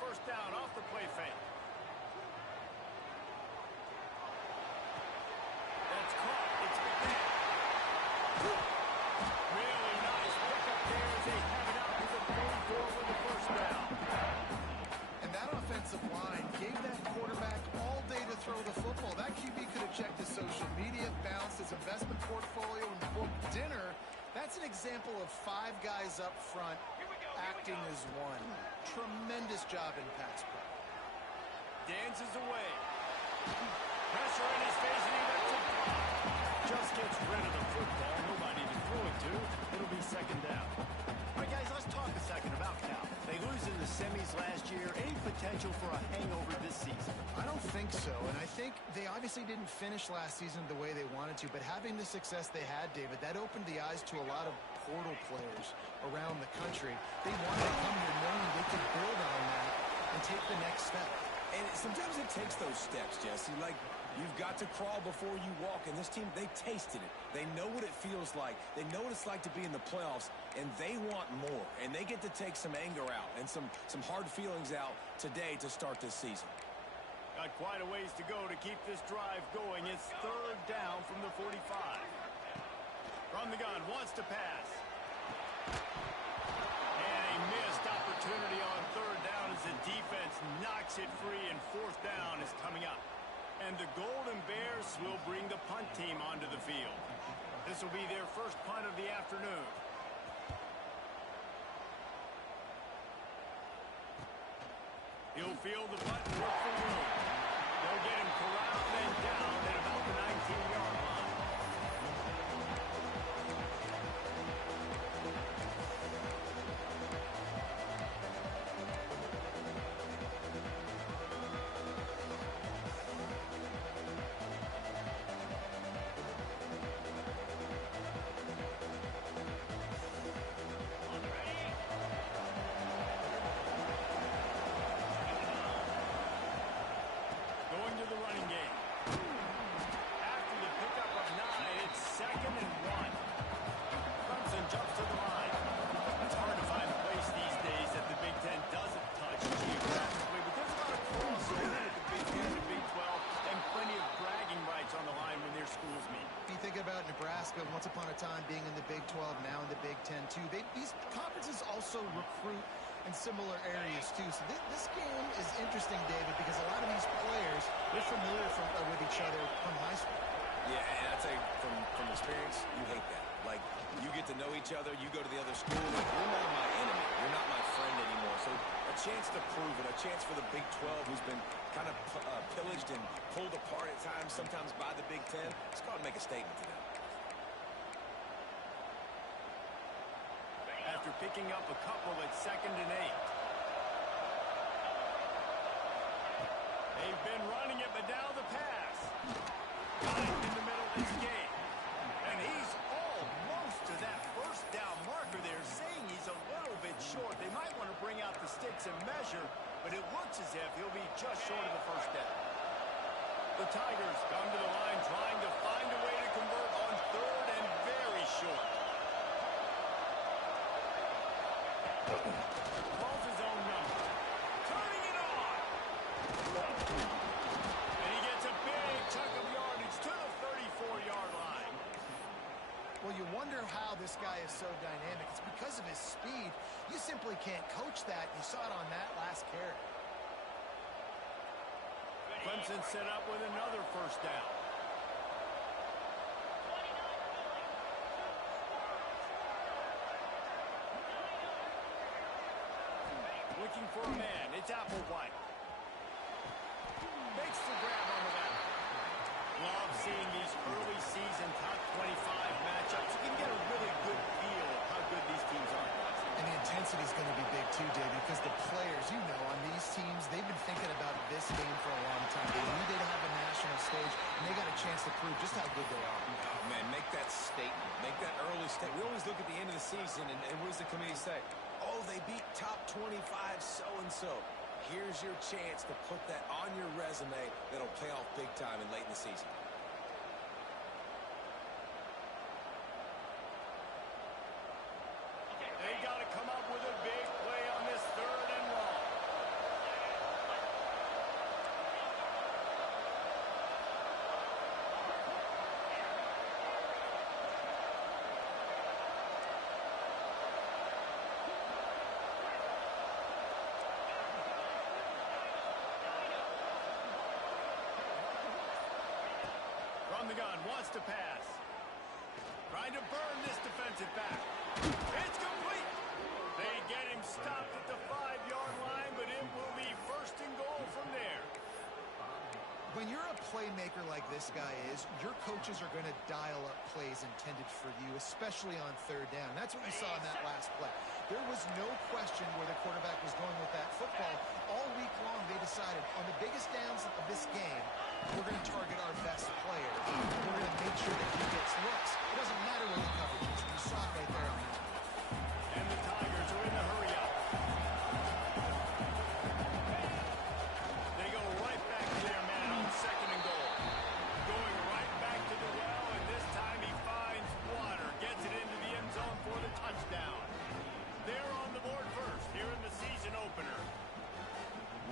first down off the play fake. That's caught. It's McNabb. Really nice pickup there as they have it out to the 44 with the first down. And that offensive line gave that quarterback all day to throw the football. That QB could have checked his social media, balanced his investment portfolio, and booked dinner. That's an example of 5 guys up front acting as one. Tremendous job in pass play. Dances away. Pressure in his face, and he lets it fly. Just gets rid of the football. Nobody to throw it to. It'll be second down. All right, guys, let's talk a second about Cal. They lose in the semis last year. Any potential for a hangover this season? I don't think so, and I think they obviously didn't finish last season the way they wanted to, but having the success they had, David, that opened the eyes to a lot of portal players around the country. They wanted to come here knowing they could build on that and take the next step. And sometimes it takes those steps, Jesse. Like, you've got to crawl before you walk. And this team, they tasted it. They know what it feels like. They know what it's like to be in the playoffs, and they want more. And they get to take some anger out and some hard feelings out today to start this season. Got quite a ways to go to keep this drive going. It's third down from the 45. From the gun, wants to pass. And a missed opportunity on third down as the defense knocks it free, and fourth down is coming up. And the Golden Bears will bring the punt team onto the field. This will be their first punt of the afternoon. He'll field the punt and look for room. They'll get him corralled and down at about the 19-yard line. Once upon a time being in the Big 12, now in the Big 10 too. These conferences also recruit in similar areas too. So this game is interesting, David, because a lot of these players, they're familiar with each other from high school. Yeah, and I tell you, from experience, you hate that. Like, you get to know each other, you go to the other school, like, you're not my enemy, you're not my friend anymore. So a chance to prove it, a chance for the Big 12, who's been kind of pillaged and pulled apart at times, sometimes by the Big 10. It's got to make a statement to them. After picking up a couple at 2nd and 8. They've been running it, but now the pass. Got it in the middle of this game. And he's almost to that first down marker there, saying he's a little bit short. They might want to bring out the sticks and measure, but it looks as if he'll be just short of the first down. The Tigers come to the line trying to find a way to convert on third and very short. Calls his own number. Turning it on. And he gets a big chunk of yardage to the 34-yard line. Well, you wonder how this guy is so dynamic. It's because of his speed. You simply can't coach that. You saw it on that last carry. Clemson set up with another first down. Looking for a man. It's Applewhite. Makes the grab on the left. Love seeing these early season top 25 matchups. You can get a really good feel of how good these teams are. And the intensity is going to be big too, David, because the players, you know, on these teams, they've been thinking about this game for a long time. They knew they'd have a national stage, and they got a chance to prove just how good they are. Oh, man, make that statement. Make that early statement. We always look at the end of the season, and what does the committee say? Oh, they beat top 25 so-and-so. Here's your chance to put that on your resume that'll pay off big time and late in the season. They got to come up with a big play on this third and long. to pass. Trying to burn this defensive back. It's complete. They get him stopped at the 5-yard line, but it will be first and goal from there. When you're a playmaker like this guy is, your coaches are going to dial up plays intended for you, especially on third down. That's what you saw in that last play. There was no question where the quarterback was going with that football. All week long, they decided on the biggest downs of this game, we're going to target our best player. We're going to make sure that he gets looks. It doesn't matter where the coverage is. You saw it right there on that. And the Tigers are in the hurry-up. They go right back to their man on second and goal. Going right back to the well, and this time he finds water. Gets it into the end zone for the touchdown. They're on the board first here in the season opener.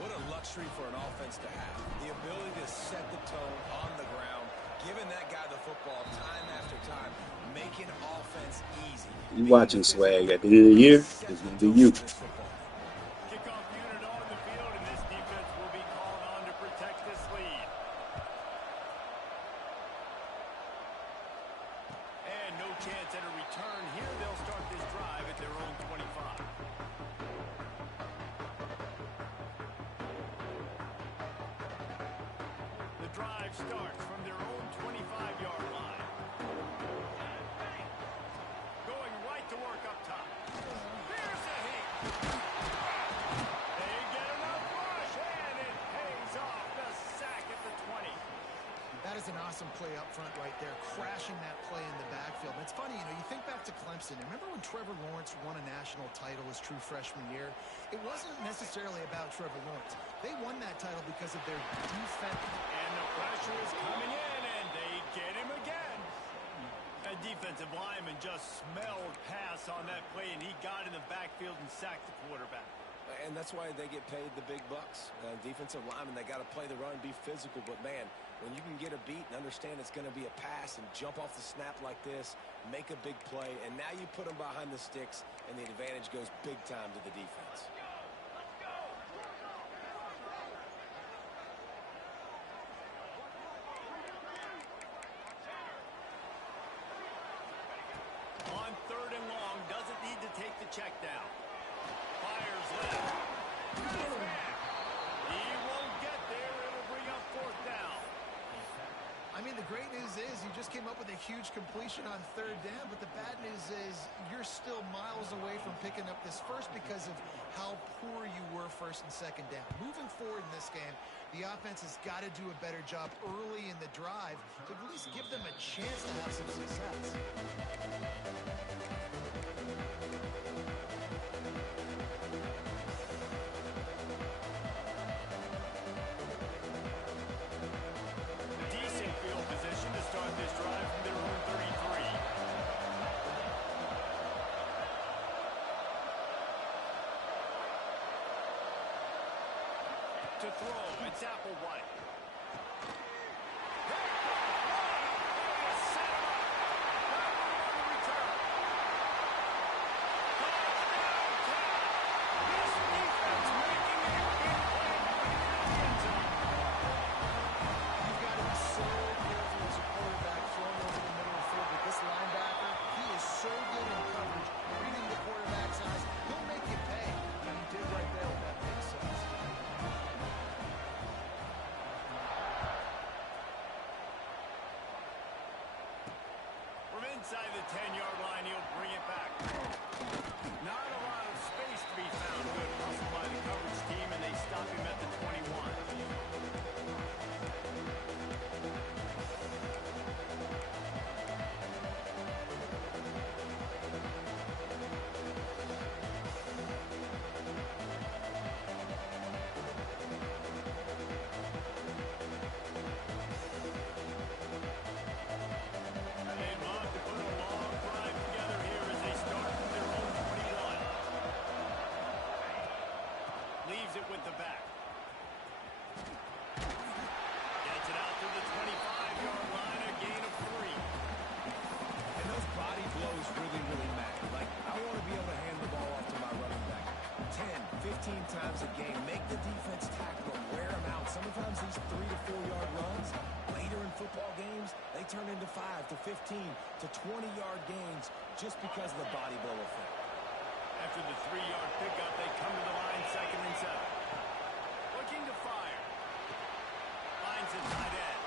What a luxury for an offense to have. The ability to set the tone on the ground, giving that guy the football time after time, making offense easy. You watching Swag at the end of the year, it's going to be you. Kickoff unit on the field, and this defense will be called on to protect this lead. And no chance at a return here. They'll start this drive at their own 25. The drive starts from their own 25-yard line. Going right to work up top. Here's the heat. They get enough rush, and it pays off. The sack at the 20. That is an awesome play up front right there, crashing that play in the backfield. And it's funny, you think back to Clemson. Remember when Trevor Lawrence won a national title his true freshman year? It wasn't necessarily about Trevor Lawrence. They won that title because of their defense. And the pressure is coming in, and they get him again. A defensive lineman just smelled pass on that play, and he got in the backfield and sacked the quarterback. And that's why they get paid the big bucks. Defensive linemen, they got to play the run, be physical. But, man, when you can get a beat and understand it's going to be a pass and jump off the snap like this, make a big play, and now you put them behind the sticks, and the advantage goes big time to the defense. On third and long, doesn't need to take the check down. Fires left. He won't get there. It'll bring up fourth down. I mean, the great news is you just came up with a huge completion on third down, but the bad news is you're still miles away from picking up this first because of how poor you were first and second down. Moving forward in this game, the offense has got to do a better job early in the drive to at least give them a chance to have some success. Decent field position to start this drive from their own 33. To throw, it's Applewhite. Set him up. Not on the return. Touchdown, Cal. This defense making a big play in the end zone. You've got to be so careful as a quarterback throwing over the middle of the field with this linebacker. He is so good in coverage, reading the quarterback's eyes. He'll make you pay. And he did right there with that big sense. From inside the 10-yard line, he'll bring it back. Not a lot of space to be found. Good hustle by the coverage team, and they stop him at the 21. They'd love to put a long drive together here as they start from their own 20 line. Leaves it with the back. Gets it out to the 25-yard line, a gain of 3. And those body blows really, really matter. Like, I want to be able to hand the ball off to my running back 10, 15 times a game. Make the defense tackle them, wear them out. Sometimes these 3 to 4 yard runs, later in football games, they turn into 5 to 15 to 20-yard gains just because of the body blow effect. After the 3-yard pickup, they come to the line, 2nd and 7. Looking to fire. Finds a tight end.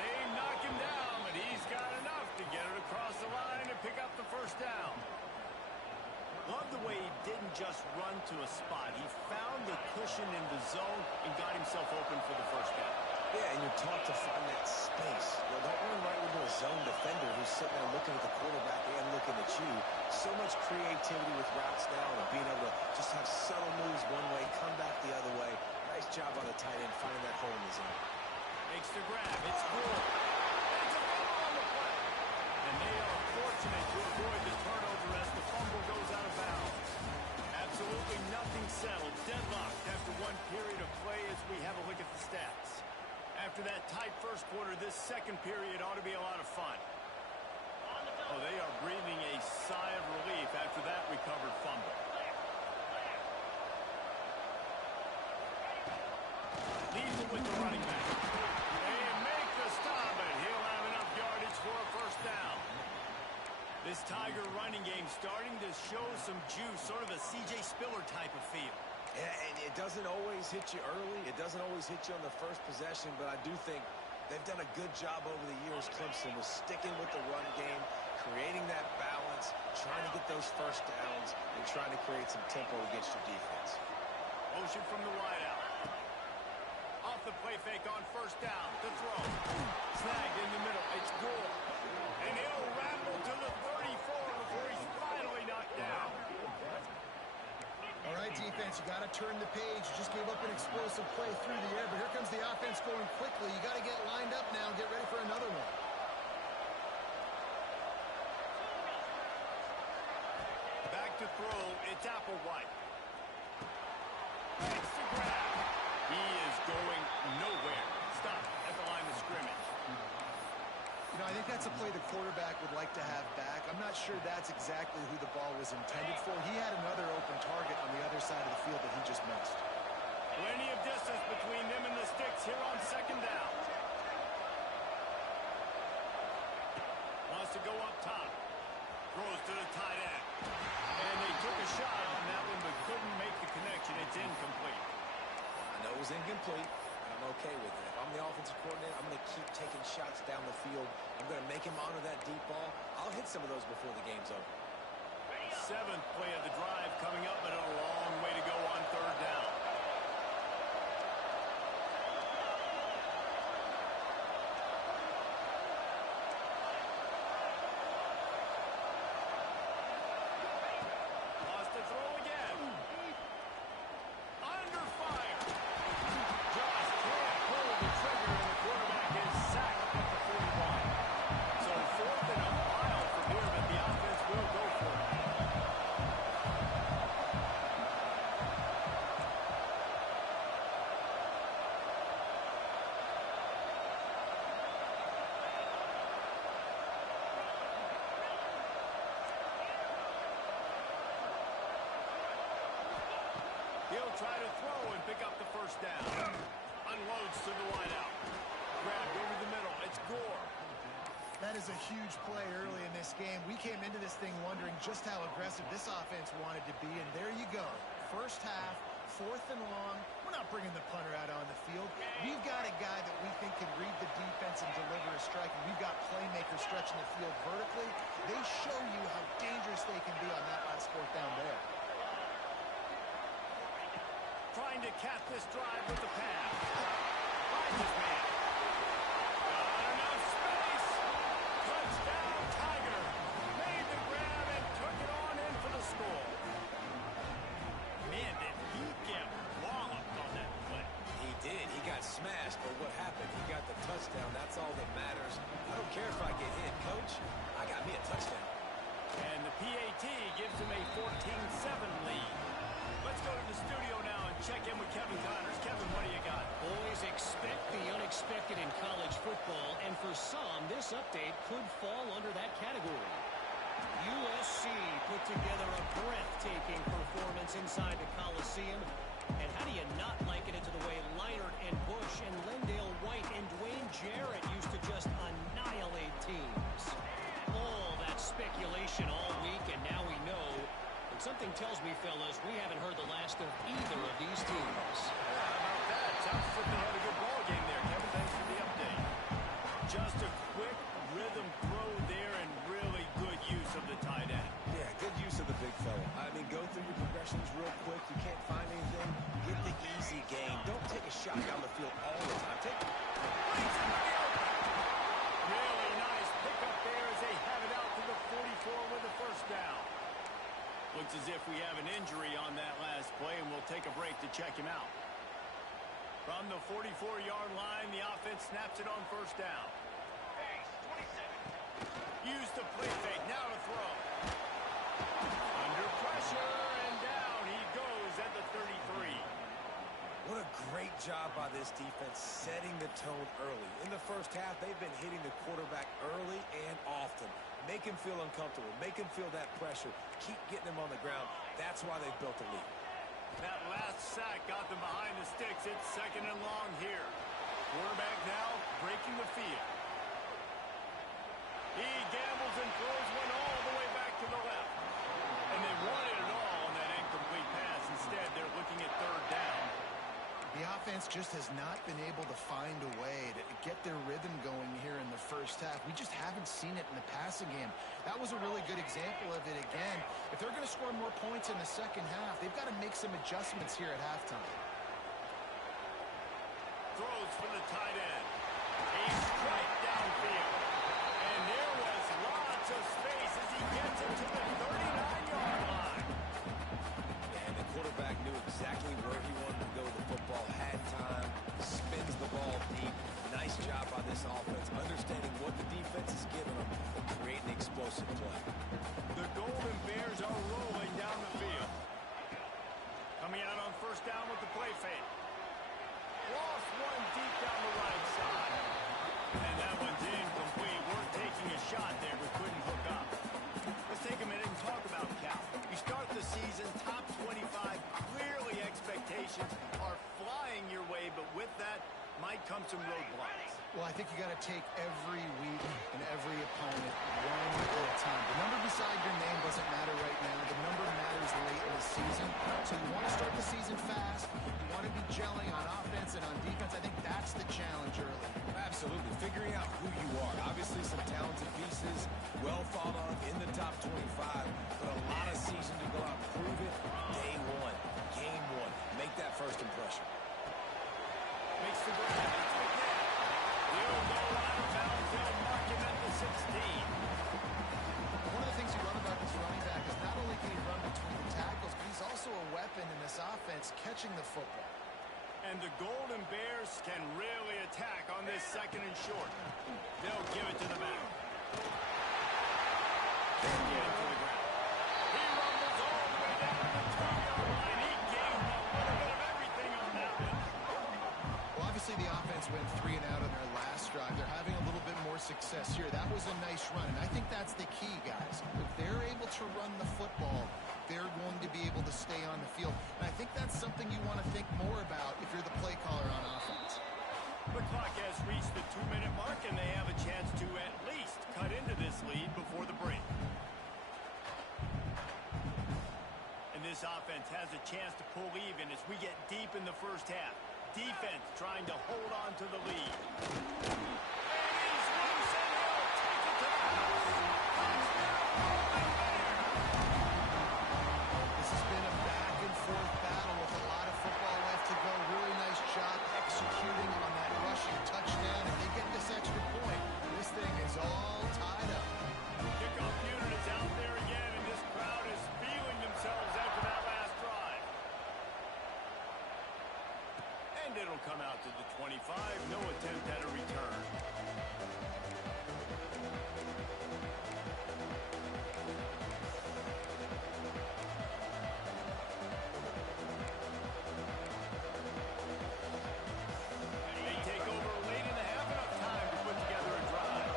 They knock him down, but he's got enough to get it across the line and pick up the first down. Love the way he didn't just run to a spot. He found the cushion in the zone and got himself open for the first down. Yeah, and you're taught to find that space. You know, don't run right into a zone defender who's sitting there looking at the quarterback and looking at you. So much creativity with routes now and being able to just have subtle moves one way, come back the other way. Nice job on the tight end finding that hole in the zone. Makes the grab. It's good. It's a fumble on the play. And they are fortunate to avoid the turnover as the fumble goes out of bounds. Absolutely nothing settled. Deadlocked after one period of play as we have a look at the stats. After that tight first quarter, this second period ought to be a lot of fun. Oh, they are breathing a sigh of relief after that recovered fumble. Leads it with the running back. They make the stop, and he'll have enough yardage for a first down. This Tiger running game starting to show some juice, sort of a C.J. Spiller type of feel. Yeah, and it doesn't always hit you early. It doesn't always hit you on the first possession, but I do think they've done a good job over the years, Clemson, with sticking with the run game, creating that balance, trying to get those first downs, and trying to create some tempo against your defense. Motion from the wideout. Off the play fake on first down. The throw. Snagged in the middle. It's Gore. And he'll ramble to the 34 before he's finally knocked down. All right, defense, you got to turn the page. You just gave up an explosive play through the air, but here comes the offense going quickly. You got to get lined up now and get ready for another one. Back to throw. It's Applewhite. Makes the grab. He is going nowhere. Stop at the line of scrimmage. You know, I think that's a play the quarterback would like to have back. I'm not sure that's exactly who the ball was intended for. He had another open target on the other side of the field that he just missed. Plenty of distance between them and the sticks here on second down. Wants to go up top. Throws to the tight end. And they took a shot on that one but couldn't make the connection. It's incomplete. I know it was incomplete. I'm okay with it. If I'm the offensive coordinator, I'm going to keep taking shots down the field. I'm going to make him honor that deep ball. I'll hit some of those before the game's over. 7th play of the drive coming up, but a long way to go on third down. Lost the throw again. Under fire. Just can't pull the trigger, and the quarterback is sacked at the 41. So 4th and a mile from here, but the offense will go for it. He'll try to throw and pick up the first down. Unloads to the wideout. Grabbed over the middle. It's Gore. That is a huge play early in this game. We came into this thing wondering just how aggressive this offense wanted to be, and there you go. First half, 4th and long. We're not bringing the punter out on the field. We've got a guy that we think can read the defense and deliver a strike, and we've got playmakers stretching the field vertically. They show you how dangerous they can be on that last 4th down there. Trying to cap this drive with the pass. Finds his man. Got enough space. Touchdown, Tiger. Made the grab and took it on in for the score. Man, did he get walloped on that play. He did. He got smashed, but what happened? He got the touchdown. That's all that matters. I don't care if I get hit, Coach. I got me a touchdown. And the PAT gives him a 14-7 lead. Let's go to the studio now and check in with Kevin Connors. Kevin, what do you got? Boys, expect the unexpected in college football, and for some, this update could fall under that category. USC put together a breathtaking performance performance inside the Coliseum. And how do you not liken it to the way Leinart and Bush and Lendale White and Dwayne Jarrett used to just annihilate teams? All that speculation all week, and now we know. And something tells me, fellas, we haven't heard the last of either of these teams. Yeah, how about that? Sounds like they had a good ball game there. Kevin, thanks for the update. Just a quick rhythm throw there and really good use of the tight end. Yeah, good use of the big fella. I mean, go through your progressions real quick. You can't find anything. Get the easy game. Don't take a shot down the field all the time. Take Really nice pickup there as they have it out to the 44 with the first down. Looks as if we have an injury on that last play, and we'll take a break to check him out. From the 44-yard line, the offense snaps it on first down. Use the play fake. Now to throw. Under pressure, and down he goes at the 33. What a great job by this defense setting the tone early. In the first half, they've been hitting the quarterback early and often. Make him feel uncomfortable. Make him feel that pressure. Keep getting him on the ground. That's why they've built a lead. That last sack got them behind the sticks. It's second and long here. Quarterback now breaking the field. He gambles and throws one all the way back to the left. And they wanted it all on that incomplete pass. Instead, they're looking at third down. The offense just has not been able to find a way to get their rhythm going here in the first half. We just haven't seen it in the passing game. That was a really good example of it again. If they're going to score more points in the second half, they've got to make some adjustments here at halftime. Throws for the tight end. A strike downfield. And there was lots of space as he gets it to the 39-yard line. And the quarterback knew exactly where he wanted to go with the football, had time, spins the ball deep. Nice job by this offense, understanding what the defense is giving them and creating explosive play. The Golden Bears are rolling down the field. Coming out on first down with the play fake. Lost one deep down the right side. And that one's incomplete. We're taking a shot there. We couldn't hook up. Let's take a minute and talk about Cal. You start the season top 25. Clearly expectations are flying your way, but with that might come some roadblocks. Well, I think you got to take every week and every opponent one at a time. The number beside your name doesn't matter right now. The number matters late in the season. So you want to start the season fast. You want to be gelling on offense and on defense. I think that's the challenge early. Absolutely. Figuring out who you are. Obviously some talented pieces, well thought of in the top 25, but a lot of season to go out and prove it. Day one, game one. Make that first impression. Makes the grab. It's McNabb. He'll go out of bounds. They'll mark him at the 16. One of the things you love about this running back is not only can he run between the tackles, but he's also a weapon in this offense catching the football. And the Golden Bears can really attack on this second and short. They'll give it to the back. They'll get it to the ground. He rumbles all the way down to the 2-yard line. He gained a little bit of everything on that one. Well, obviously the offense went 3 and out on their last drive. They're having a little bit more success here. That was a nice run, and I think that's the key, guys. If they're able to run the football, they're going to be able to stay on the field. And I think that's something you want to think more about if you're the play caller on offense. The clock has reached the 2-minute mark, and they have a chance to at least cut into this lead before the break. And this offense has a chance to pull even as we get deep in the first half. Defense trying to hold on to the lead. And he's loose, and he'll take it to the house. Touchdown, Golden Bears! This has been a back-and-forth battle with a lot of football left to go. Really nice job executing on that rushing touchdown. If they get this extra point, this thing is all tied up. Kickoff unit is out there again, and this crowd is feeling themselves after that last drive. And it'll come out to the 25. No attempt at a return. They take over late in the half, enough time to put together a drive.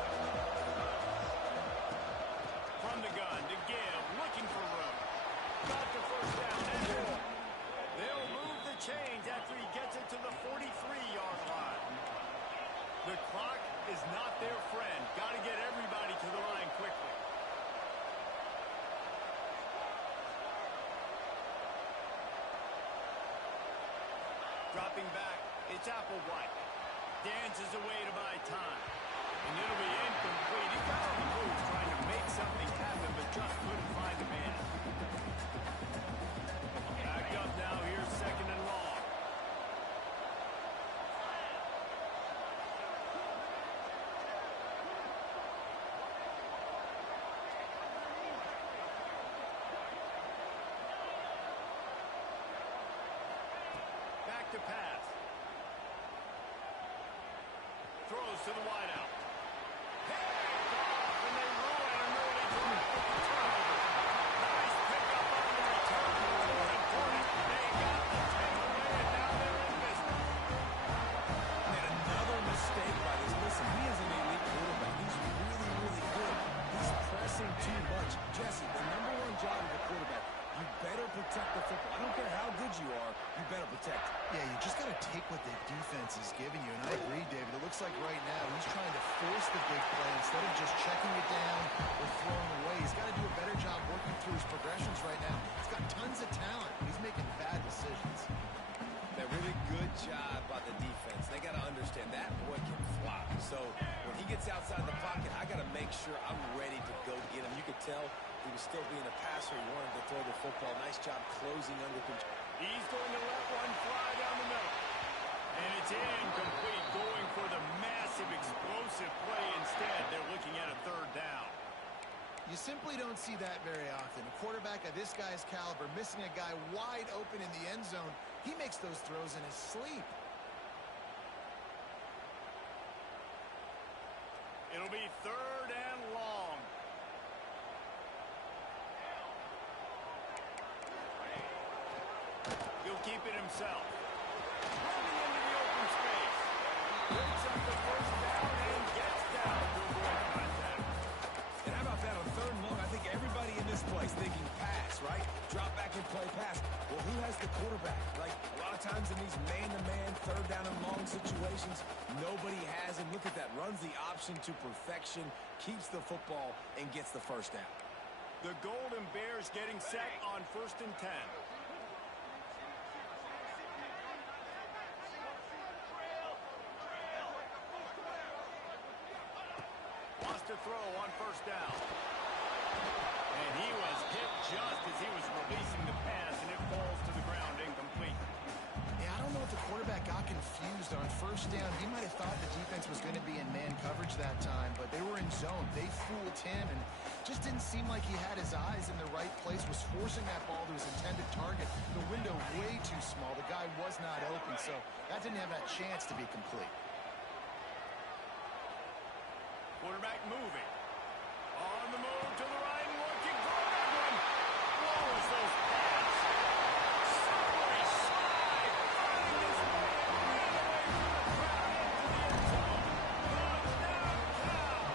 From the gun to Gibb, looking for room. Got the first down, and is not their friend. Got to get everybody to the line quickly. Dropping back, it's Applewhite. Dances away to buy time. And it'll be incomplete. He got on the move trying to make something happen, but just couldn't find a man. Back up now, here's second and long. Back to pass. Throws to the wideout. Picked off, and they ruin an early drive with the turnover. Nice pickup on the return. More important, they got the takeaway, and now they're in business. And another mistake by this. Listen, he is an elite quarterback. He's really, really good. He's pressing too much. Jesse, the number one job of a quarterback, you better protect the football. I don't care how good you are, you better protect it. Yeah, you just got to take what the defense is giving you. And I agree, David. It looks like right now he's trying to force the big play instead of just checking it down or throwing away. He's got to do a better job working through his progressions right now. He's got tons of talent. He's making bad decisions. A really good job by the defense. They got to understand that boy can fly. So when he gets outside the pocket, I got to make sure I'm ready to go get him. You could tell he was still being a passer. He wanted to throw the football. Nice job closing under control. He's going to let one fly down the middle. And it's incomplete, going for the massive explosive play instead. They're looking at a third down. You simply don't see that very often. A quarterback of this guy's caliber missing a guy wide open in the end zone. He makes those throws in his sleep. It'll be third and long. He'll keep it himself. Running into the open space. Breaks up the first down and gets down to avoid contact. And how about that on third and long? I think everybody in this place thinking pass, right? Drop back and play pass. Well, who has the quarterback? Like, a lot of times in these man-to-man, third down and long situations, nobody has him. Look at that. Runs the option to perfection, keeps the football, and gets the first down. The Golden Bears getting set on 1st and 10. Wants to throw on 1st down. And he was hit just as he was releasing the pass, and it falls to the ground incomplete. Yeah, I don't know if the quarterback got confused on 1st down. He might have thought the defense was going to be in man coverage that time, but they were in zone. They fooled him, and just didn't seem like he had his eyes in the right place, was forcing that ball to his intended target. The window way too small. The guy was not open, so that didn't have that chance to be complete. Quarterback moving. On the move to the right, looking for a big one. Blows those pads. Slippery slide. Finding his way right away from the crowd into the end zone. Touchdown, Cal.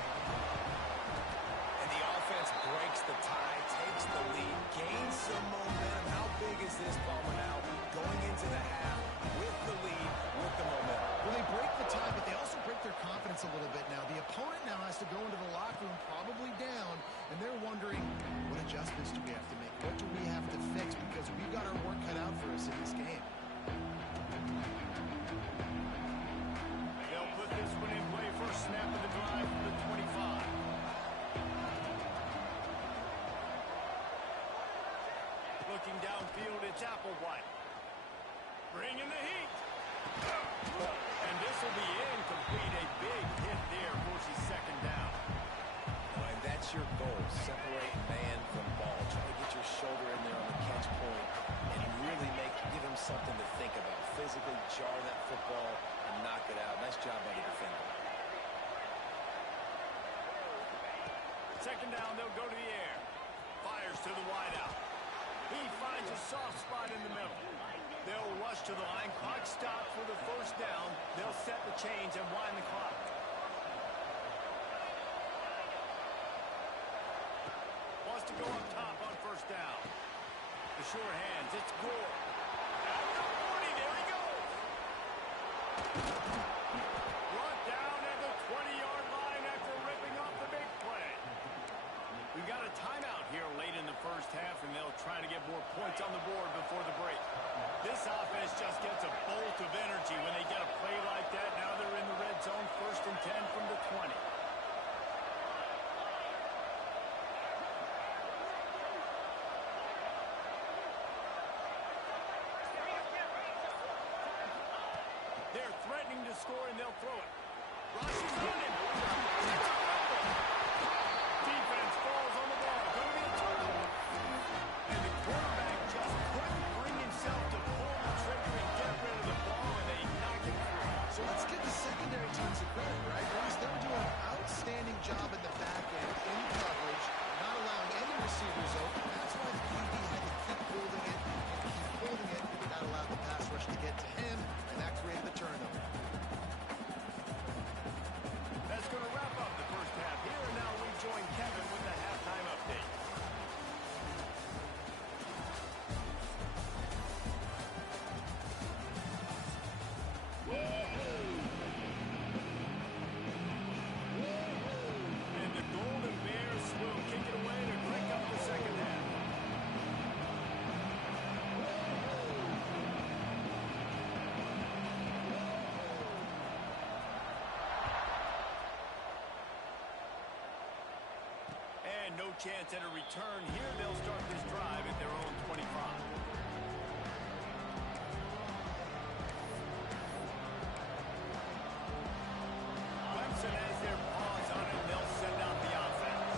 And the offense breaks the tie, takes the lead, gains some momentum. How big is this, Palmer, now? Going into the half with the lead, with the momentum. Well, they break the tie, but they also break their confidence a little bit now. The opponent now has to go into the locker room probably down, and they're wondering, what adjustments do we have to make? What do we have to fix? Because we've got our work cut out for us in this game. They'll put this one in play. First snap of the drive from the 25. Looking downfield, it's Applewhite. Bringing the heat. And this will be incomplete. A big hit there, forces second down. And that's your goal. Separate man from ball. Try to get your shoulder in there on the catch point and really give him something to think about. Physically jar that football and knock it out. Nice job by the defender. Second down, they'll go to the air. Fires to the wideout. He finds a soft spot in the middle. They'll rush to the line. Clock stopped for the first down. They'll set the chains and wind the clock. Wants to go up top on first down. The sure hands. It's Gore. At the 40. There he goes. Brought down at the 20-yard line after ripping off the big play. We've got a timeout here late in the first half, and they'll try to get more points on the board before the break. This offense just gets a bolt of energy when they get a play like that. Now they're in the red zone, 1st and 10 from the 20. They're threatening to score, and they'll throw it. Rushes on him. Defense falls on the ball. Going to be a turnover. And the quarterback just couldn't bring himself to pull the trigger and get rid of the ball, and they knock it free. So let's give the secondary teams a credit, right? They were doing an outstanding job in the back end, in coverage, not allowing any receivers open. That's why the QB had to keep holding it and keep holding it. That allowed the pass rush to get to him, and that created the turnover. That's going to wrap up the first half here, and now we join Kevin with the halftime update. And the Golden Bears will kick it away to break up the second half. And no chance at a return here. They'll start this drive at their own 25. Clemson has their paws on it. They'll send out the offense.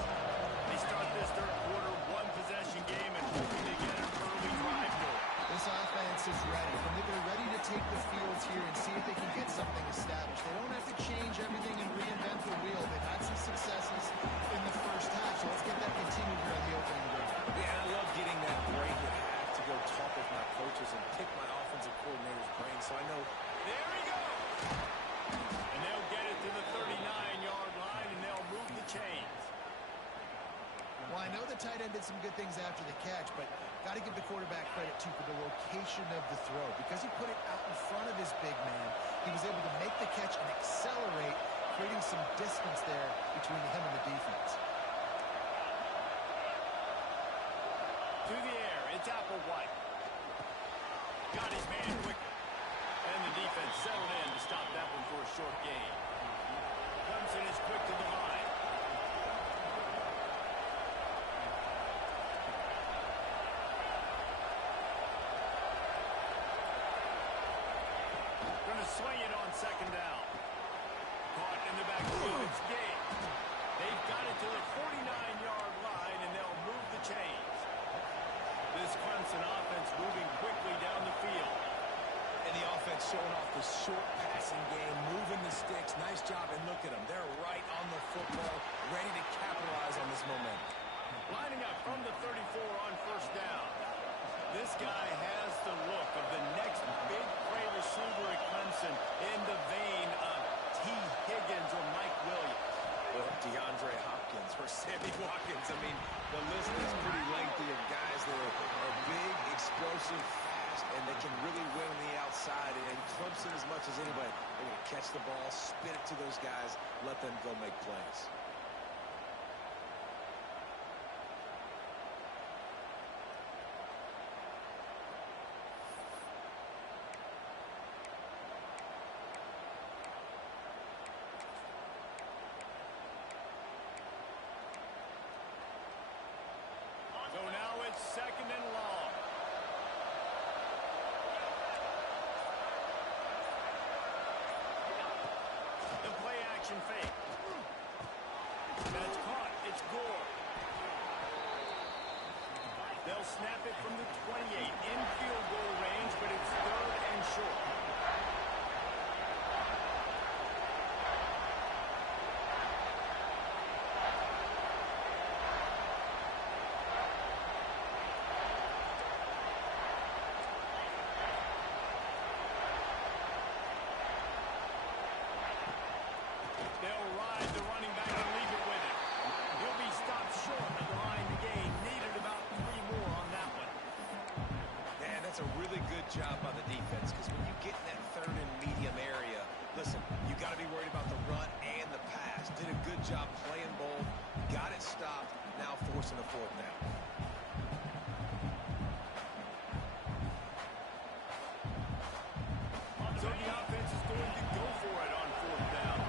They start this third quarter, one-possession game, and hoping to get an early drive going. This offense is ready. They're ready to take the field here and see if they can get something established. They don't have to change everything and reinvent the wheel. They've had some successes in the first half, so let's get that continued here on the opening drive. Yeah, I love getting that break at half to go talk with my coaches and pick my offensive coordinator's brain, so I know. There he goes. And they'll get it to the 39-yard line, and they'll move the chains. Well, I know the tight end did some good things after the catch, but got to give the quarterback credit, too, for the location of the throw. Because he put it out in front of his big man, he was able to make the catch and accelerate, creating some distance there between him and the defense. To the air, it's Applewhite. Got his man quick. And the defense settled in to stop that one for a short gain. Clemson is quick to the line. Going to swing it on second down. Caught in the backfield. It's game. They've got it to the 49-yard line, and they'll move the chains. This Clemson offense moving quickly down the field. And the offense showing off the short passing game, moving the sticks. Nice job, and look at them. They're right on the football, ready to capitalize on this momentum. Lining up from the 34 on first down. This guy has the look of the next big play receiver at Clemson in the vein of T. Higgins or Mike Williams. Or DeAndre Hopkins or Sammy Watkins. I mean, the list is pretty lengthy of guys that are big, explosive, fast, and they can really win on the outside. And Clemson, as much as anybody, they're going to catch the ball, spin it to those guys, let them go make plays. So now it's second and long. The play action fake. That's caught. It's Gore. They'll snap it from the 28 in field goal range, but it's third and short. They'll ride the running back and leave it with him. He'll be stopped short of the line to gain. Needed about 3 more on that one. Man, that's that's a really good job by the defense, because when you get in that third and medium area, listen, you got to be worried about the run and the pass. Did a good job playing both, got it stopped, now forcing a fourth down. So the offense is going to go for it on fourth down.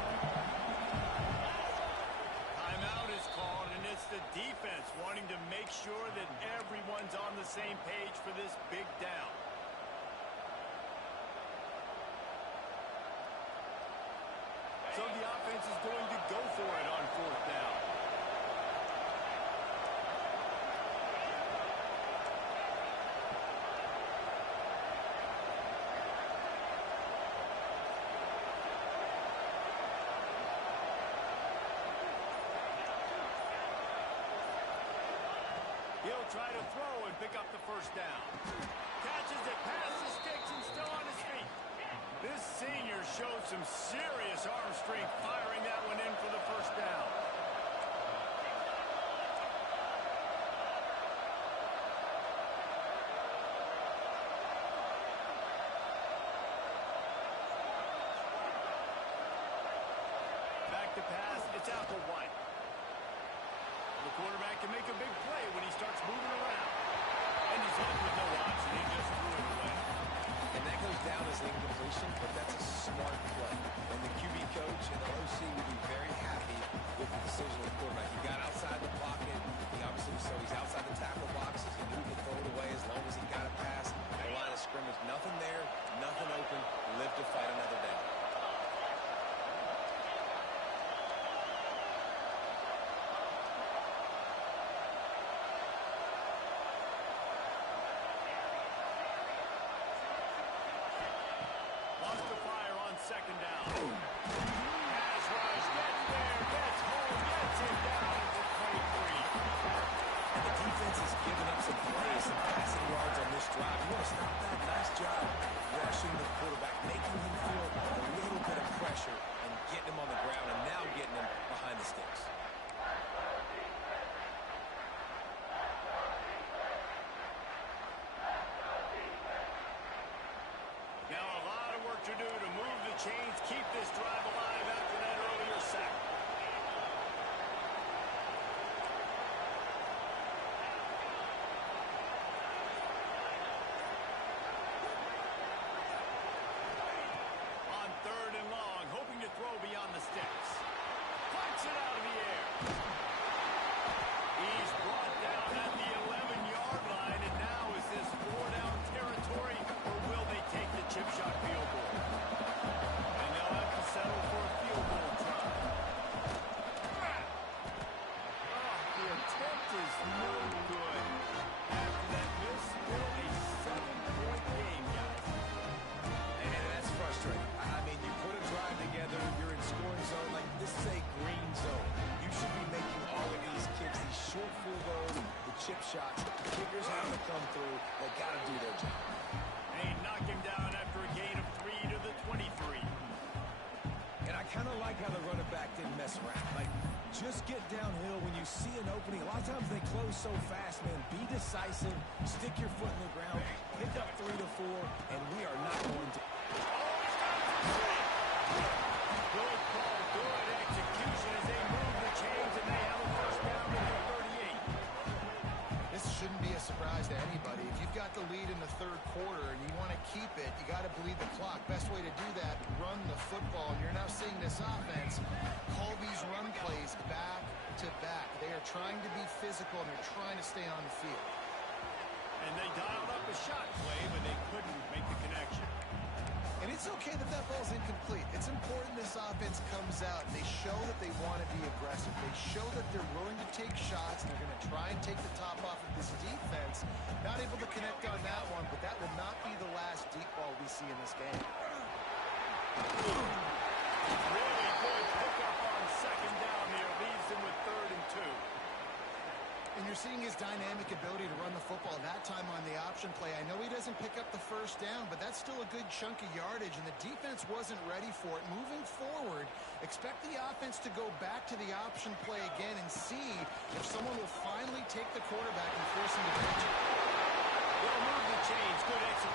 Timeout is called, and it's the defense wanting to make sure that everyone's on the same page for this big down. So the offense is going to go for it on fourth down. He'll try to throw and pick up the first down. Catches it past the sticks and still on his feet. This senior showed some serious arm strength firing that one in for the first down. Back to pass, it's out to White. The quarterback can make a big play when he starts moving around. And he's left with no option. He just threw it away. And that goes down as an incompletion, but that's a smart play. And the QB coach and the OC will be very happy with the decision of the quarterback. He got outside the pocket. He obviously, so he's outside the tackle boxes. He knew he could throw it away as long as he got a pass. The line of scrimmage, nothing there, nothing open. Live to fight another day. Second down. Pass rush, gets there, gets home, gets him down at the 23. And the defense has given up some plays, some passing yards on this drive. You want to stop that? Nice job rushing the quarterback, making him feel a little bit of pressure and getting him on the ground, and now getting him behind the sticks. Now a lot of work to do to move the chains, keep this drive alive after that earlier sack. On third and long, hoping to throw beyond the sticks. Flicks it out of the air. He's brought down at the 11-yard line, and now is this 4-down territory, or will they take the chip shot field goal? And they'll have to settle for a field goal try. The attempt is no good. After that miss, still a 7-point game, guys. And that's frustrating. I mean, you put a drive together, you're in scoring zone, like this is a green zone. You should be making all of these kicks, these short field goals, the chip shots. Kickers have to come through. They got to do their job. They knock him down after a gain of 3 to the 23. And I kind of like how the running back didn't mess around. Like, just get downhill when you see an opening. A lot of times they close so fast, man. Be decisive. Stick your foot in the ground. Pick up 3 to 4, and we are not going to. Good call, good execution as they move the chains, and they have a first down at the 38. This shouldn't be a surprise to anybody. If you've got the lead in the third quarter and you want to keep it, you got to bleed the clock. Best way to do that, run the football. And you're now seeing this offense call these run plays back to back. They are trying to be physical, and they're trying to stay on the field. And they dialed up a shot play, but they couldn't make the connection. And it's okay that that ball's incomplete. It's important this offense comes out and they show that they want to be aggressive. They show that they're willing to take shots, and they're going to try and take the top off of this defense. Not able to connect on that one, but that will not be the last deep ball we see in this game. Really good pickup on second down there. Leaves them with 3rd and 2. And you're seeing his dynamic ability to run the football that time on the option play. I know he doesn't pick up the first down, but that's still a good chunk of yardage, and the defense wasn't ready for it. Moving forward, expect the offense to go back to the option play again and see if someone will finally take the quarterback and force him to catch it. They'll move the chains. Good execution.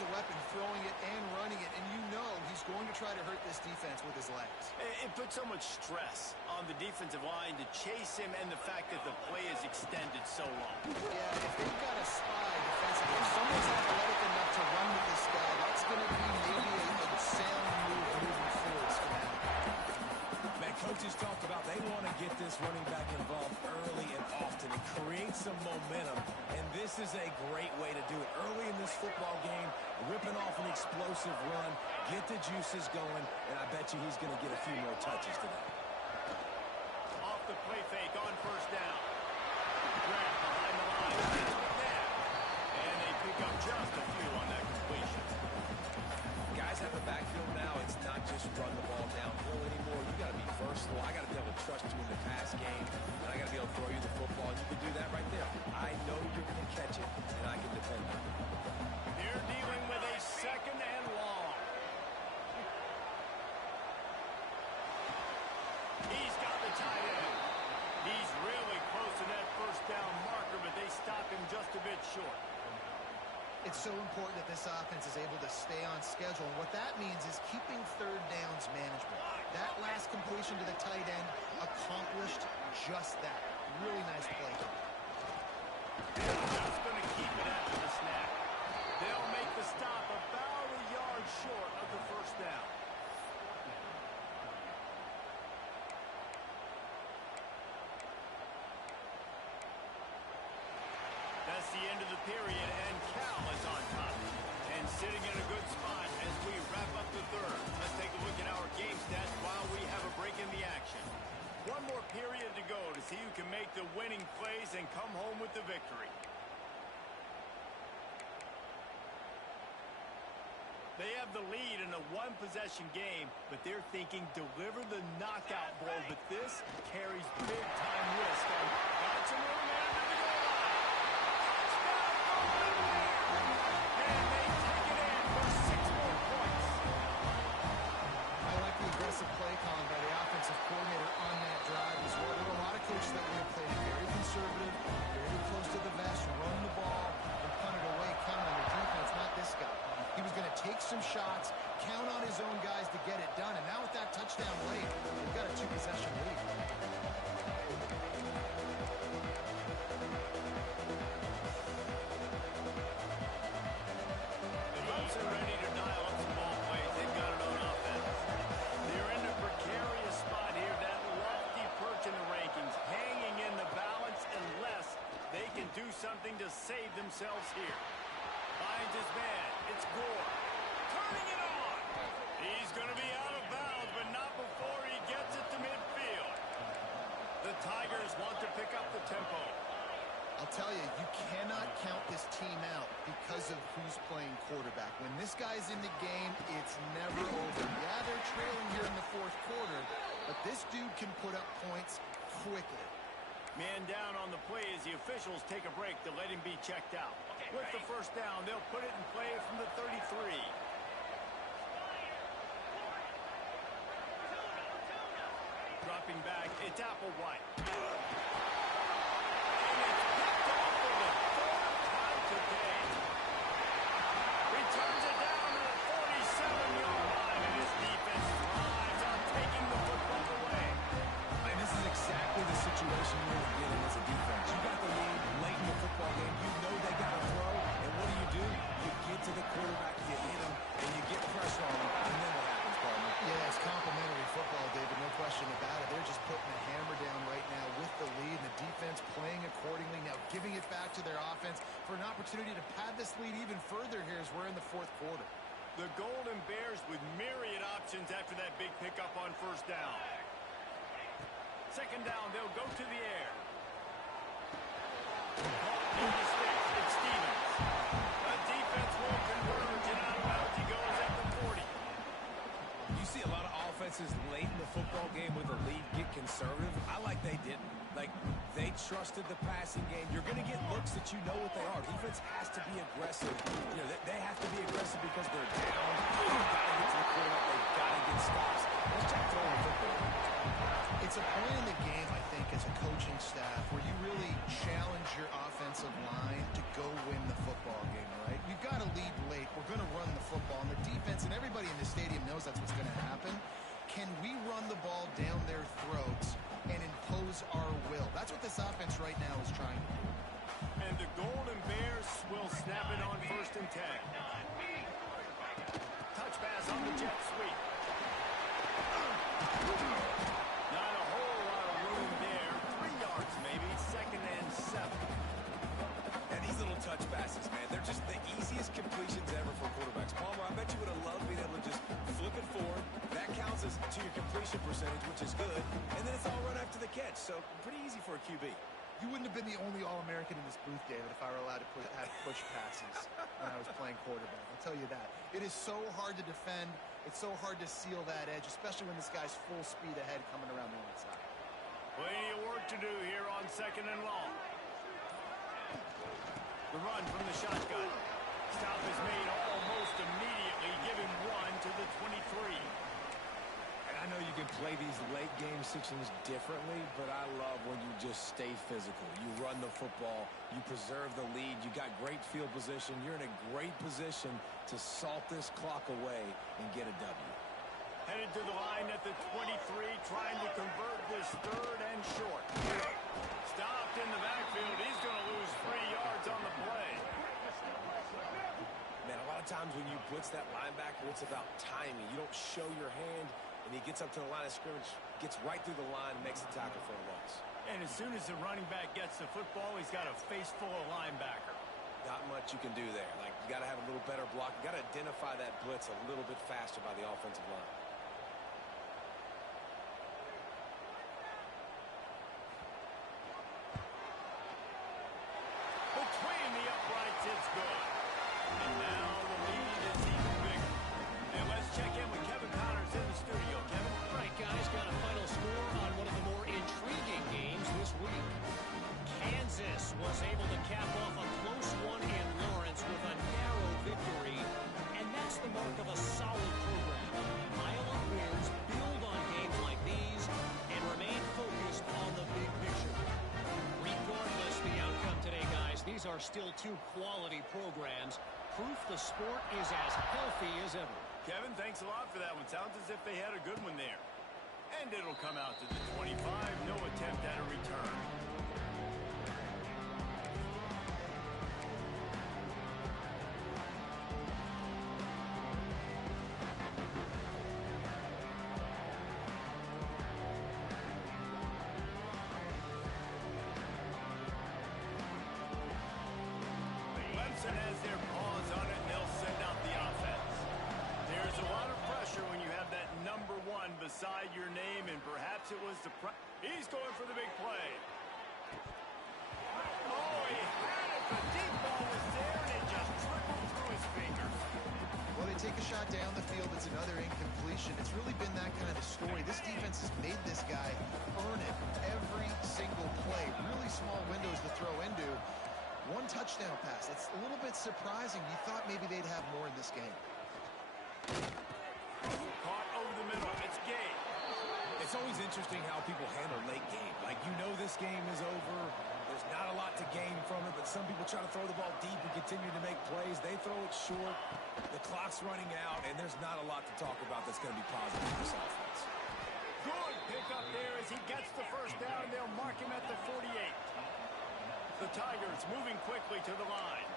a weapon, throwing it and running it, and you know he's going to try to hurt this defense with his legs. It puts so much stress on the defensive line to chase him and the fact that the play is extended so long. Yeah, if they've got a spy defensively, if someone's athletic enough to run with this guy, that's going to be maybe a sound move moving forward for them. Man, coaches talked about they want to get this running back involved early and often and create some momentum, and this is a great way to do it. Early in this football game, ripping off an explosive run, get the juices going, and I bet you he's going to get a few more touches today. Off the play fake on first down. Grant behind the line. And they pick up just a few on that completion. Guys have the backfield now. It's not just run the ball downhill anymore. You got to be versatile. I got to be able to trust you in the pass game, and I got to be able to throw you the football. And you can do that right there. I know you're going to catch it, and I can depend on it. They're dealing with a second and long. He's got the tight end. He's really close to that first down marker, but they stop him just a bit short. It's so important that this offense is able to stay on schedule, and what that means is keeping third downs manageable. That last completion to the tight end accomplished just that. Really nice play. Just going to keep it after the snap. They'll make the stop about a yard short of the first down. That's the end of the period, and Cal is on top. And sitting in a good spot as we wrap up the third. Let's take a look at our game stats while we have a break in the action. One more period to go to see who can make the winning plays and come home with the victory. They have the lead in a one-possession game, but they're thinking deliver the knockout ball, but this carries big-time risk. And got some room there to the goal line. And they take it in for 6 more points. I like the aggressive play calling by the offensive coordinator on that drive as well. There were a lot of coaches that would have played very conservative, very close to the vest, run the ball, and punt it away, count on the defense, not this guy. He was going to take some shots, count on his own guys to get it done, and now with that touchdown late, they've got a 2-possession lead. Clemson ready to dial up some ball plays. They've got it on offense. They're in a precarious spot here, that lofty perch in the rankings, hanging in the balance unless they can do something to save themselves here. Finds his man. It's Gore. Turning it on. He's going to be out of bounds, but not before he gets it to midfield. The Tigers want to pick up the tempo. I'll tell you, you cannot count this team out because of who's playing quarterback. When this guy's in the game, it's never over. Yeah, they're trailing here in the fourth quarter, but this dude can put up points quickly. Man down on the play as the officials take a break to let him be checked out. With the first down, they'll put it in play from the 33. Dropping back, it's Applewhite. And it's picked off for the third time today. Returns it down to the 47-yard line, and his defense thrives on taking the football away. And this is exactly the situation you want to get in as a defense. You got the lead late in the football game. You know they got to throw, and what do? You get to the quarterback, you hit him, and you get pressure on him, and then what happens, partner? Yeah, it's complimentary football, David, no question about it. They're just putting the hammer down right now with the lead, and the defense playing accordingly, now giving it back to their offense for an opportunity to pad this lead even further here as we're in the fourth quarter. The Golden Bears with myriad options after that big pickup on first down. Second down, they'll go to the air. In the sticks, it's Stevens. The defense will converge, and out of bounds he goes at the 40. You see a lot of offenses late in the football game with a lead get conservative. I like they didn't. Like, they trusted the passing game. You're going to get looks that you know what they are. Defense has to be aggressive. You know, they have to be aggressive because they're down. They've got to get to the quarterback. They've got to get stops. Let's check throwing the football. It's a point in the game, I think, as a coaching staff where you really challenge your offensive line to go win the football game, right? You've got to lead late. We're going to run the football. And the defense and everybody in the stadium knows that's what's going to happen. Can we run the ball down their throats and impose our will? That's what this offense right now is trying to do. And the Golden Bears will snap it on 1st and 10. Touch pass on the jet sweep. Not a whole lot of room there. 3 yards maybe. 2nd and 7. And these little touch passes, man, they're just the easiest completions ever for quarterbacks. Palmer, I bet you would have loved being able to just flip it forward. That counts as to your completion percentage, which is good. And then it's all run after the catch. So pretty easy for a QB. You wouldn't have been the only All-American in this booth, David, if I were allowed to have push passes when I was playing quarterback. I'll tell you that. It is so hard to defend. It's so hard to seal that edge, especially when this guy's full speed ahead coming around the outside. Plenty of work to do here on 2nd and long. The run from the shotgun. Stop is made almost immediately. Give him 1 to the 23. I know you can play these late game sections differently, but I love when you just stay physical. You run the football, you preserve the lead, you got great field position, you're in a great position to salt this clock away and get a W. Headed to the line at the 23, trying to convert this 3rd and short. Stopped in the backfield. He's going to lose 3 yards on the play. Man, a lot of times when you blitz that linebacker, it's about timing. You don't show your hand. And he gets up to the line of scrimmage, gets right through the line, makes the tackle for a loss. And as soon as the running back gets the football, he's got a face full of linebacker. Not much you can do there. Like, you got to have a little better block. You got to identify that blitz a little bit faster by the offensive line. Between the uprights, it's good. And now the lead is even bigger. And let's check in with Kevin Connors in the studio. Kevin? Right, guys, got a final score on one of the more intriguing games this week. Kansas was able to cap off a close one in Lawrence with a narrow victory, and that's the mark of a solid program. Iowa wins build on games like these and remain focused on the big picture. Regardless the outcome today, guys, these are still 2 quality programs. Proof the sport is as healthy as ever. Kevin, thanks a lot for that one. Sounds as if they had a good one there. And it'll come out to the 25. No attempt at a return. Clemson has their paws on it, and they'll send out the offense. There's a lot of pressure when you have that number 1 beside your name, and perhaps it was the he's going for the big play. Oh, he had it. The deep ball was there, and it just trickled through his fingers. Well, they take a shot down the field. It's another incompletion. It's really been that kind of a story. This defense has made this guy earn it every single play. Really small windows to throw into. 1 touchdown pass. That's a little bit surprising. You thought maybe they'd have more in this game. Caught over the middle. It's game. It's always interesting how people handle late game. Like, you know this game is over. There's not a lot to gain from it, but some people try to throw the ball deep and continue to make plays. They throw it short. The clock's running out, and there's not a lot to talk about that's going to be positive for this offense. Good pickup there as he gets the 1st down. They'll mark him at the 48. The Tigers moving quickly to the line.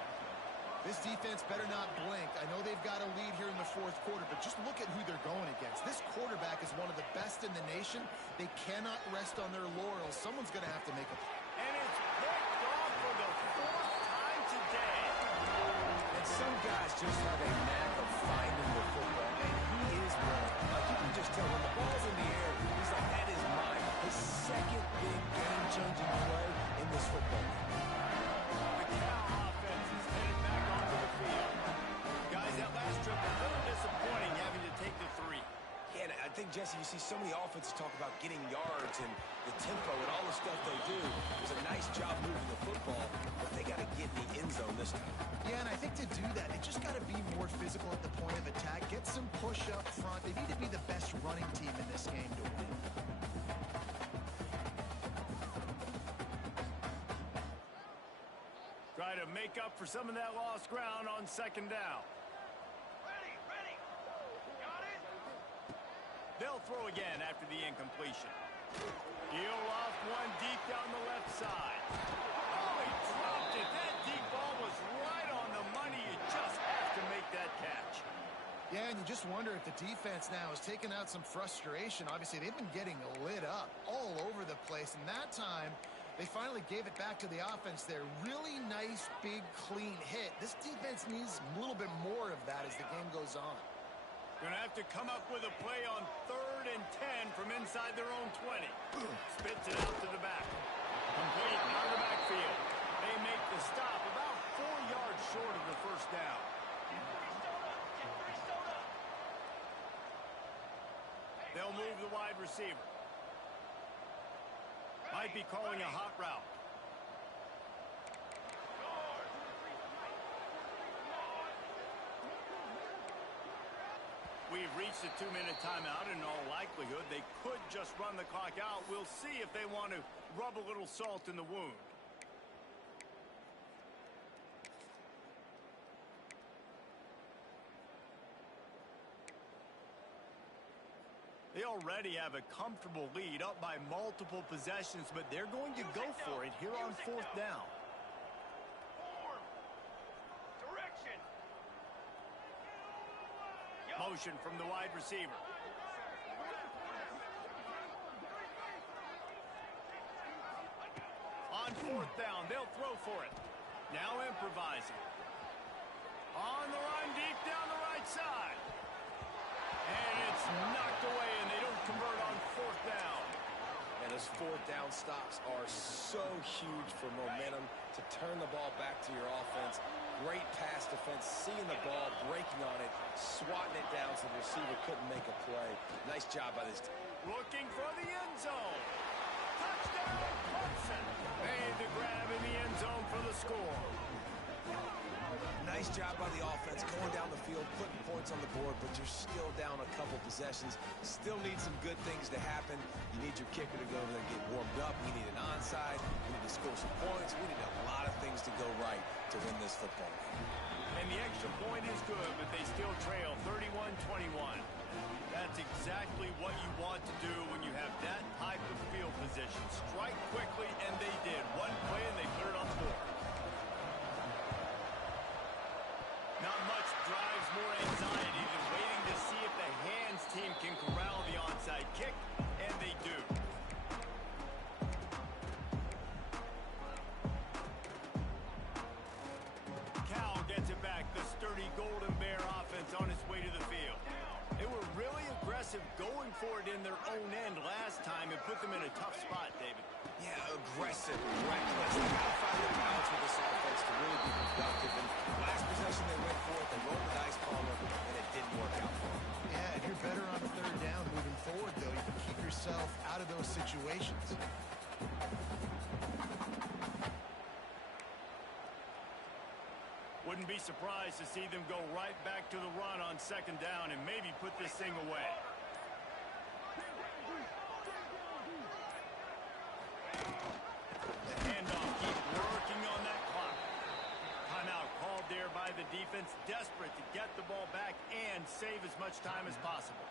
This defense better not blink. I know they've got a lead here in the 4th quarter, but just look at who they're going against. This quarterback is one of the best in the nation. They cannot rest on their laurels. Someone's going to have to make a play. And it's picked off for the 4th time today. And some guys just have a knack of finding the football, and he is one. Like, you can just tell when the ball's in the air, he's like, that is mine. His 2nd big game-changing play in this football game. The Cal offense is headed back onto the field. Guys, that last trip was a little disappointing having to take the 3. Yeah, and I think, Jesse, you see so many offenses talk about getting yards and the tempo and all the stuff they do. It was a nice job moving the football, but they got to get in the end zone this time. Yeah, and I think to do that, they just got to be more physical at the point of attack, get some push up front. They need to be the best running team in this game to win. try to make up for some of that lost ground on second down. Ready. Got it. They'll throw again after the incompletion. He'll loft one deep down the left side. Oh, he dropped it. That deep ball was right on the money. You just have to make that catch. Yeah, and you just wonder if the defense now has taken out some frustration. Obviously, they've been getting lit up all over the place, and that time they finally gave it back to the offense there. Really nice, big, clean hit. This defense needs a little bit more of that as the game goes on. Gonna have to come up with a play on 3rd and 10 from inside their own 20. Spits it out to the back. Complete out of the backfield. They make the stop about 4 yards short of the first down. They'll move the wide receiver. Might be calling a hot route. We've reached a 2-minute timeout. In all likelihood, they could just run the clock out. We'll see if they want to rub a little salt in the wound. They already have a comfortable lead, up by multiple possessions, but they're going to go for it here on 4th down. Form. Direction. Motion from the wide receiver. On 4th down, they'll throw for it. Now improvising. On the run, deep down the right side. And it's knocked away, and they don't convert on 4th down. And those 4th down stops are so huge for momentum to turn the ball back to your offense. Great pass defense, seeing the ball, breaking on it, swatting it down so the receiver couldn't make a play. Nice job by this team. Looking for the end zone. Touchdown, Clemson. Made the grab in the end zone for the score. Nice job by the offense, going down the field, putting points on the board, but you're still down a couple possessions. Still need some good things to happen. You need your kicker to go over there and get warmed up. We need an onside. We need to score some points. We need a lot of things to go right to win this football game. And the extra point is good, but they still trail 31-21. That's exactly what you want to do when you have that type of field position. Strike quickly, and they did. One play, and they cleared on the board. Not much drives more anxiety than waiting to see if the hands team can corral the onside kick, and they do. Cal gets it back. The sturdy Golden Bear offense on its way to the field. They were really aggressive going for it in their own end last time and put them in a tough spot, David. Yeah, aggressive, reckless. They got to find the balance with this offense to really be productive. And last possession they went for it, they rolled the dice, Palmer, and it didn't work out for them. Yeah, if you're better on the 3rd down moving forward, though, you can keep yourself out of those situations. Wouldn't be surprised to see them go right back to the run on 2nd down and maybe put this thing away. The handoff, keep working on that clock. Timeout called there by the defense, desperate to get the ball back and save as much time as possible.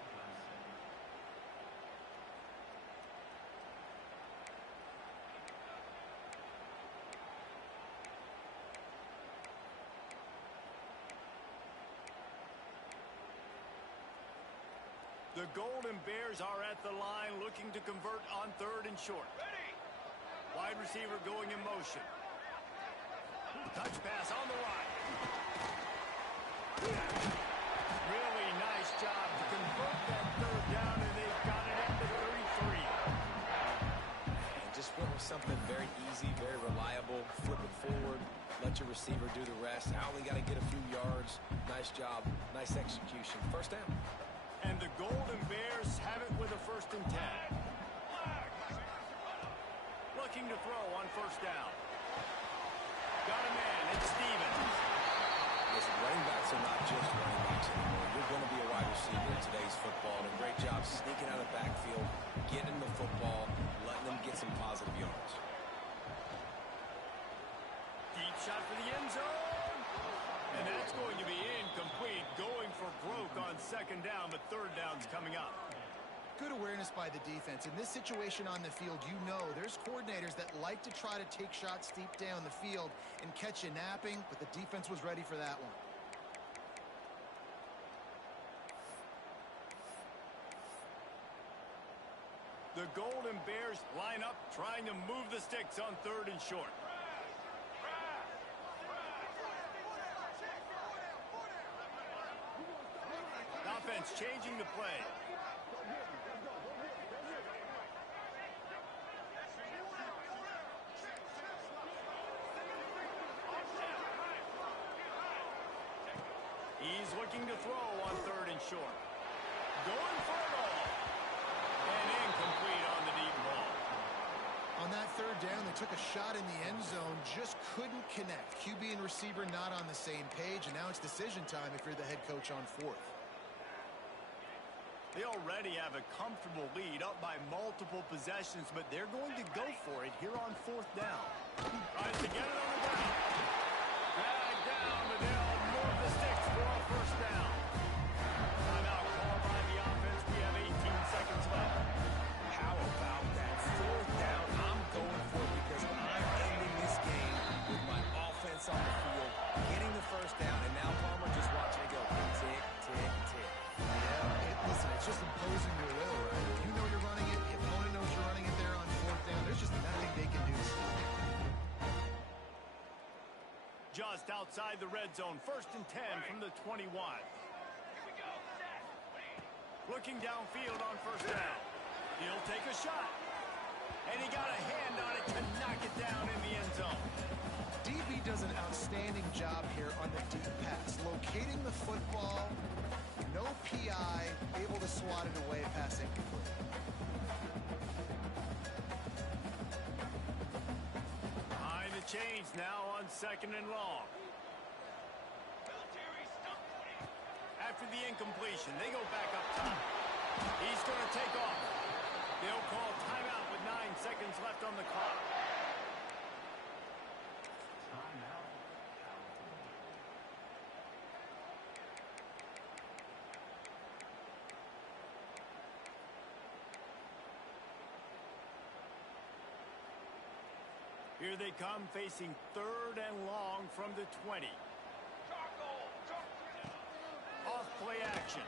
The Golden Bears are at the line looking to convert on 3rd and short. Ready. Wide receiver going in motion. Touch pass on the right. Really nice job to convert that 3rd down, and they've got it at the 33. And just went with something very easy, very reliable. Flip it forward, let your receiver do the rest. I only got to get a few yards. Nice job, nice execution. 1st down. And the Golden Bears have it with a 1st and 10. Looking to throw on 1st down. Got a man, it's Stevens. Listen, running backs are not just running backs anymore. You're going to be a wide receiver in today's football. And a great job sneaking out of the backfield, getting the football, letting them get some positive yards. Deep shot for the end zone. And that's going to be incomplete. Going for broke on second down, but third down's coming up. Good awareness by the defense. In this situation on the field, you know there's coordinators that like to try to take shots deep down the field and catch you napping, but the defense was ready for that one. The Golden Bears line up, trying to move the sticks on third and short. Offense changing the play. He's looking to throw on third and short. Going for it all. And incomplete on the deep ball. On that third down, they took a shot in the end zone, just couldn't connect. QB and receiver not on the same page, and now it's decision time if you're the head coach on fourth. They already have a comfortable lead, up by multiple possessions, but they're going to go for it here on fourth down. Tries to get it on the ground. Dragged down, but they'll move the sticks for a first down. Timeout called by the offense. We have 18 seconds left. How about that fourth down? I'm going for it because I'm ending this game with my offense on the field, getting the first down, and now Palmer just watching it go tick, tick, tick. Listen, it's just imposing your will, right? You know you're running it. The opponent knows you're running it there on fourth down. There's just nothing they can do to stop it. Just outside the red zone, 1st and 10 from the 21. Looking downfield on first down. He'll take a shot. And he got a hand on it to knock it down in the end zone. DB does an outstanding job here on the deep pass. Locating the football, no PI, able to swat it away, pass incomplete. Behind the chains now on 2nd and long. After the incompletion, they go back up top. He's going to take off. They'll call timeout with 9 seconds left on the clock. Here they come, facing 3rd and long from the 20. Off play action.